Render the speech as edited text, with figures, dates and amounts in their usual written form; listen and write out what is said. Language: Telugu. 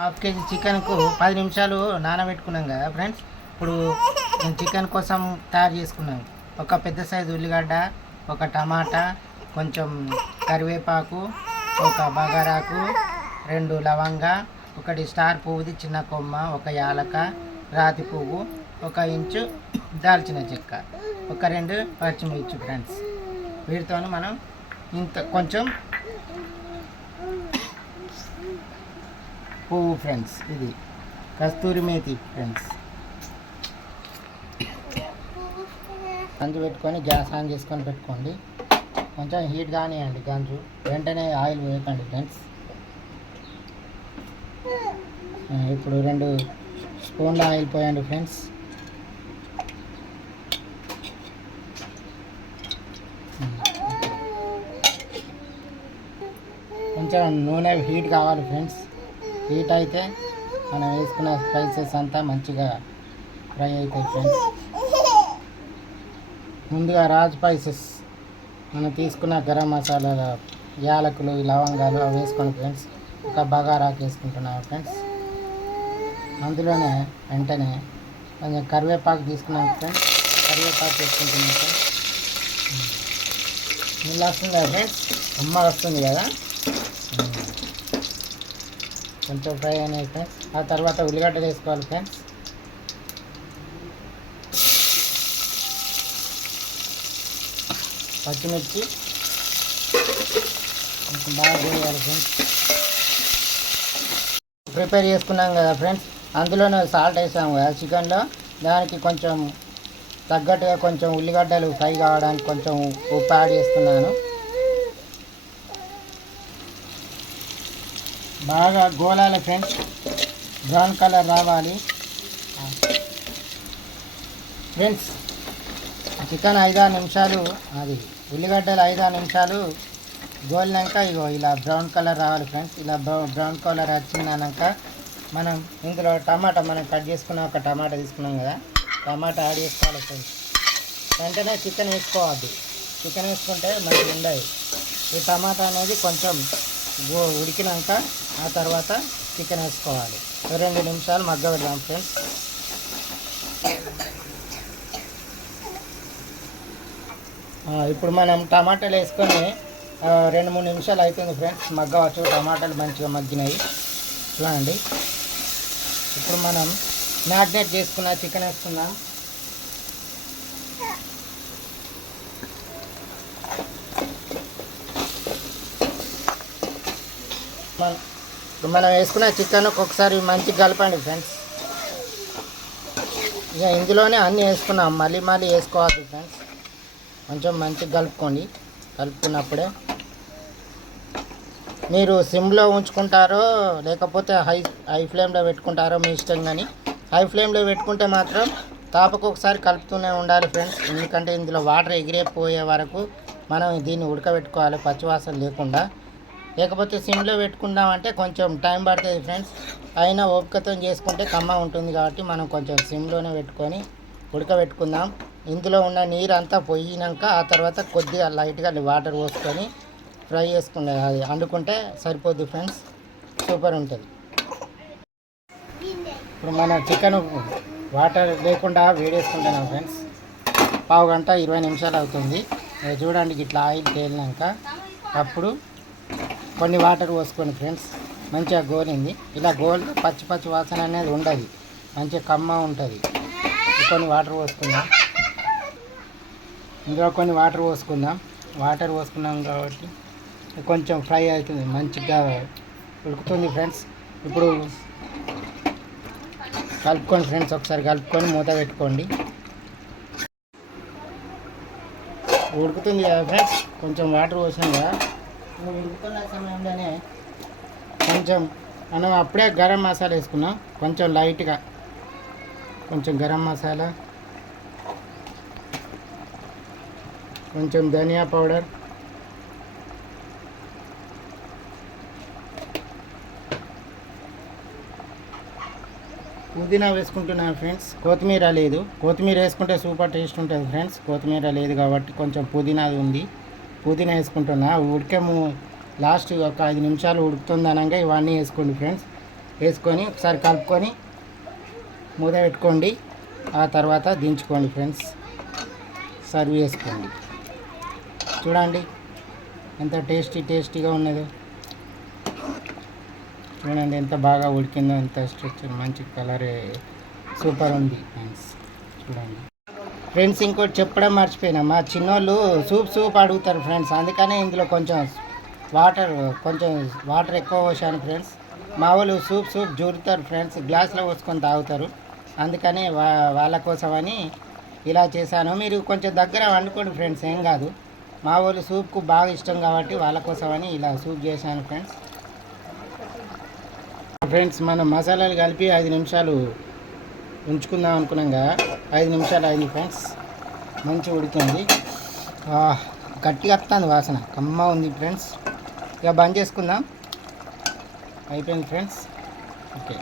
హాఫ్ కేజీ చికెన్కు 10 నిమిషాలు నానబెట్టుకున్నాం కదా ఫ్రెండ్స్. ఇప్పుడు చికెన్ కోసం తయారు చేసుకున్నాం. ఒక పెద్ద సైజు ఉల్లిగడ్డ, ఒక టమాటా, కొంచెం కరివేపాకు, ఒక బగారాకు, 2 లవంగా, 1 స్టార్ పువ్వుది చిన్న కొమ్మ, 1 యాలక, రాతి పువ్వు, 1 ఇంచు దాల్చిన చెక్క, 2 పచ్చిమిర్చి ఫ్రెండ్స్. వీటితో మనం ఇంత కొంచెం పువ్వు ఫ్రెండ్స్, ఇది కస్తూరి మేతి ఫ్రెండ్స్. గంజు పెట్టుకొని గ్యాస్ ఆన్ చేసుకొని పెట్టుకోండి. కొంచెం హీట్ కానివ్వండి గంజు, వెంటనే ఆయిల్ వేయకండి ఫ్రెండ్స్. ఇప్పుడు 2 స్పూన్ల ఆయిల్ పోయండి ఫ్రెండ్స్. కొంచెం నూనె హీట్ కావాలి ఫ్రెండ్స్. హీట్ అయితే మనం వేసుకున్న స్పైసెస్ అంతా మంచిగా ఫ్రై అవుతాయి ఫ్రెండ్స్. ముందుగా రాజ్ స్పైసెస్ మనం తీసుకున్న గరం మసాలా, యాలకులు, లవంగాలు అవి వేసుకోండి ఫ్రెండ్స్. 1 బగారాకు వేసుకుంటున్నాను ఫ్రెండ్స్. అందులోనే వెంటనే కొంచెం కరివేపాకు తీసుకున్నాం ఫ్రెండ్స్. కరివేపాకు వేసుకుంటున్నాం ఫ్రెండ్స్. నీళ్ళు వస్తుంది కదా ఫ్రెండ్స్, అమ్మ వస్తుంది కదా. కొంచెం ఫ్రై అయినాయి ఫ్రెండ్స్. ఆ తర్వాత ఉల్లిగడ్డలు వేసుకోవాలి ఫ్రెండ్స్. పచ్చిమిర్చి కొంచెం బాగా వేయాలి ఫ్రెండ్స్. ప్రిపేర్ చేసుకున్నాం కదా ఫ్రెండ్స్, అందులోనే సాల్ట్ వేసాము కదా చికెన్లో. దానికి కొంచెం తగ్గట్టుగా కొంచెం ఉల్లిగడ్డలు ఫ్రై కావడానికి కొంచెం ఉప్పు యాడ్ చేస్తున్నాను. బాగా గోలాలి ఫ్రెండ్స్, బ్రౌన్ కలర్ రావాలి ఫ్రెండ్స్. చికెన్ 5-6 నిమిషాలు, అది ఉల్లిగడ్డలు 5-6 నిమిషాలు గోలినాక ఇగో ఇలా బ్రౌన్ కలర్ రావాలి ఫ్రెండ్స్. ఇలా బ్రౌన్ కలర్ వచ్చిందన్నాక మనం ఇందులో టమాటా, మనం కట్ చేసుకున్న 1 టమాటా తీసుకున్నాం కదా, టమాటా యాడ్ చేసుకోవాలి ఫ్రెండ్స్. వెంటనే చికెన్ వేసుకోవద్దు, చికెన్ వేసుకుంటే మనకి ఉండదు. ఈ టమాటా అనేది కొంచెం ఉడికినాక ఆ తర్వాత చికెన్ వేసుకోవాలి. 2 నిమిషాలు మగ్గబెడదాం ఫ్రెండ్స్. ఇప్పుడు మనం టమాటాలు వేసుకొని 2-3 నిమిషాలు అవుతుంది ఫ్రెండ్స్, మగ్గవచ్చు. టమాటాలు మంచిగా మగ్గినాయి చూడండి. ఇప్పుడు మనం మ్యారినేట్ చేసుకున్న చికెన్ వేసుకుందాం. మనం వేసుకున్న చికెన్ ఒకసారి మంచిగా కలపండి ఫ్రెండ్స్. ఇక ఇందులోనే అన్నీ వేసుకున్నాం, మళ్ళీ వేసుకోవద్దు ఫ్రెండ్స్. కొంచెం మంచిగా కలుపుకోండి. కలుపుకున్నప్పుడే మీరు సిమ్లో ఉంచుకుంటారో లేకపోతే హై ఫ్లేమ్లో పెట్టుకుంటారో మీ ఇష్టం. కానీ హై ఫ్లేమ్లో పెట్టుకుంటే మాత్రం తాపకు ఒకసారి కలుపుతూనే ఉండాలి ఫ్రెండ్స్. ఎందుకంటే ఇందులో వాటర్ ఎగిరిపోయే వరకు మనం దీన్ని ఉడకబెట్టుకోవాలి పచ్చివాసన లేకుండా. లేకపోతే సిమ్లో పెట్టుకుందామంటే కొంచెం టైం పడుతుంది ఫ్రెండ్స్. అయినా ఓపికతో చేసుకుంటే కమ్మ ఉంటుంది కాబట్టి మనం కొంచెం సిమ్లోనే పెట్టుకొని ఉడకబెట్టుకుందాం. ఇందులో ఉన్న నీరు అంతా పోయినాక ఆ తర్వాత కొద్దిగా లైట్గా వాటర్ పోసుకొని ఫ్రై చేసుకుంటే అది వండుకుంటే సరిపోద్ది ఫ్రెండ్స్. సూపర్ ఉంటుంది. ఇప్పుడు మన చికెన్ వాటర్ లేకుండా వేడేసుకుంటున్నాం ఫ్రెండ్స్. 1/2 గంట 20 నిమిషాలు అవుతుంది. చూడండి ఇట్లా ఆయిల్ తేలినాక అప్పుడు కొన్ని వాటర్ పోసుకోండి ఫ్రెండ్స్. మంచిగా గోలింది. ఇలా గోలితే పచ్చి వాసన అనేది ఉండదు, మంచిగా కమ్మ ఉంటుంది. కొన్ని వాటర్ పోసుకుందాం. ఇందులో కొన్ని వాటర్ పోసుకుందాం. వాటర్ పోసుకున్నాం కాబట్టి కొంచెం ఫ్రై అవుతుంది, మంచిగా ఉడుకుతుంది ఫ్రెండ్స్. ఇప్పుడు కలుపుకోండి ఫ్రెండ్స్, ఒకసారి కలుపుకొని మూత పెట్టుకోండి. ఉడుకుతుంది కదా ఫ్రెండ్స్, కొంచెం వాటర్ పోసాం కదా. ఉడుకుతున్న సమయంలోనే కొంచెం మనం అప్పుడే గరం మసాలా వేసుకున్నాం. కొంచెం లైట్గా కొంచెం గరం మసాలా, కొంచెం ధనియా పౌడర్, పుదీనా వేసుకుంటున్నాను ఫ్రెండ్స్. కొత్తిమీర లేదు, కొత్తిమీర వేసుకుంటే సూపర్ టేస్ట్ ఉంటుంది ఫ్రెండ్స్. కొత్తిమీర లేదు కాబట్టి కొంచెం పుదీనా ఉంది, పుదీనా వేసుకుంటున్నా. ఉడికే లాస్ట్ ఒక 5 నిమిషాలు ఉడుకుతుంది అనగా ఇవన్నీ వేసుకోండి ఫ్రెండ్స్. వేసుకొని ఒకసారి కలుపుకొని మూత పెట్టుకోండి. ఆ తర్వాత దించుకోండి ఫ్రెండ్స్, సర్వ్ చేసుకోండి. చూడండి ఎంత టేస్టీగా ఉన్నదో. చూడండి ఎంత బాగా ఉడికిందో, ఎంత స్ట్రక్చర్ మంచి కలరే, సూపర్ ఉంది ఫ్రెండ్స్. చూడండి ఫ్రెండ్స్, ఇంకోటి చెప్పడం మర్చిపోయినా, మా చిన్నోళ్ళు సూప్ అడుగుతారు ఫ్రెండ్స్. అందుకనే ఇందులో కొంచెం వాటర్ ఎక్కువ పోసాను ఫ్రెండ్స్. మా వాళ్ళు సూప్ జూరుతారు ఫ్రెండ్స్, గ్లాస్లో పోసుకొని తాగుతారు. అందుకని వాళ్ళ కోసమని ఇలా చేశాను. మీరు కొంచెం దగ్గర వండుకోండి ఫ్రెండ్స్, ఏం కాదు. మా వాళ్ళు సూప్కు బాగా ఇష్టం కాబట్టి వాళ్ళ కోసమని ఇలా సూప్ చేశాను ఫ్రెండ్స్. మనం మసాలాలు కలిపి 5 నిమిషాలు ఉంచుకుందాం అనుకున్నాం కదా, 5 నిమిషాలు అయింది ఫ్రెండ్స్. మంచి ఉడికింది, గట్టిగా వస్తుంది వాసన, కమ్మ ఉంది ఫ్రెండ్స్. ఇక బంద్ చేసుకుందాం. అయిపోయింది ఫ్రెండ్స్. ఓకే.